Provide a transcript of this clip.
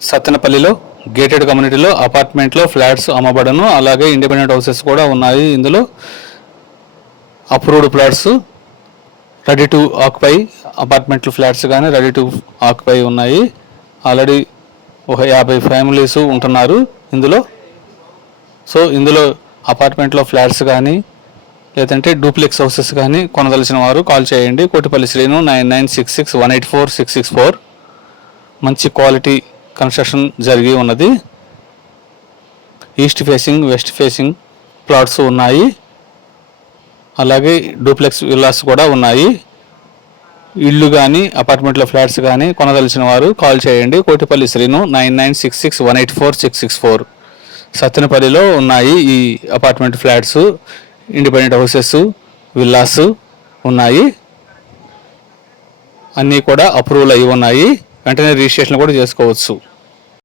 సత్తెనపల్లిలో gated కమ్యూనిటీలో అపార్ట్మెంట్లో flats అమ్మబడను. అలాగే ఇండిపెండెంట్ హౌసెస్ కూడా ఉన్నాయి. ఇందులో approved plots ready to occupy అపార్ట్మెంట్లు ఫ్లాట్స్ కానీ రెడీ టు ఆక్యుపై ఉన్నాయి. ఆల్రెడీ ఒక యాభై ఫ్యామిలీస్ ఉంటున్నారు ఇందులో. సో ఇందులో అపార్ట్మెంట్లో ఫ్లాట్స్ కానీ లేదంటే డూప్లెక్స్ హౌసెస్ కానీ కొనదలిచిన వారు కాల్ చేయండి. Kotipalli Srinu nine nine six six one eight four six six four. మంచి క్వాలిటీ కన్స్ట్రక్షన్ జరిగి ఉన్నది. East facing west facing plots ఉన్నాయి. అలాగే డూప్లెక్స్ విల్లాస్ కూడా ఉన్నాయి. ఇల్లు కానీ అపార్ట్మెంట్లో ఫ్లాట్స్ కానీ కొనదలిచిన వారు కాల్ చేయండి. Kotipalli Srinu nine nine six six one eight four six six four. సత్తెనపల్లిలో ఉన్నాయి ఈ apartment flats. Independent houses villas ఉన్నాయి. అన్నీ కూడా అప్రూవల్ అయి ఉన్నాయి. వెంటనే రిజిస్ట్రేషన్ కూడా చేసుకోవచ్చు.